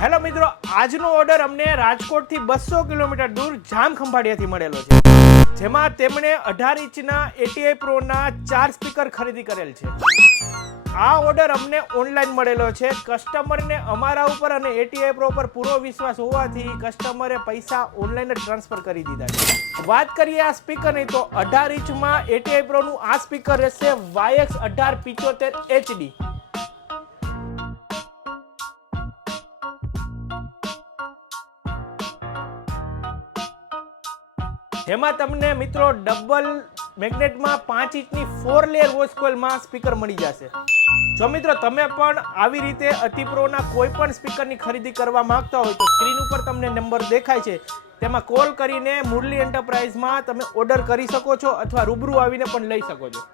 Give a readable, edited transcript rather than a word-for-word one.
Hello મિત્રો, આજનો order અમને રાજકોટથી 200 કિલોમીટર દૂર જામખંભાળિયાથી મળેલો છે, જેમાં તેમણે 18 ઇંચના ATI પ્રોના 4 સ્પીકર ખરીદી કરેલ છે. આ ઓર્ડર અમને ઓનલાઈન મળેલો છે. કસ્ટમરને અમારા ઉપર અને ATI પ્રો પર પૂરો વિશ્વાસ હોવાથી કસ્ટમરે પૈસા ઓનલાઈન જ ટ્રાન્સફર કરી દીધા છે. વાત કરીએ આ સ્પીકરની તો 18 ઇંચમાં ATI પ્રોનું આ સ્પીકર રહેશે YX1875 HD. જેમાં તમને મિત્રો ડબલ મેગ્નેટમાં 5 ઇંચની 4 લેયર વોઇસ કોઇલમાં સ્પીકર મળી જશે. જો મિત્રો તમે પણ આવી રીતે અતિપ્રોના કોઈ પણ સ્પીકરની ખરીદી કરવા માંગતા હોય તો સ્ક્રીન ઉપર તમને નંબર દેખાય છે, તેમાં કોલ કરીને મુરલી એન્ટરપ્રાઇઝમાં તમે ઓર્ડર કરી શકો છો અથવા રૂબરૂ આવીને પણ લઈ શકો છો.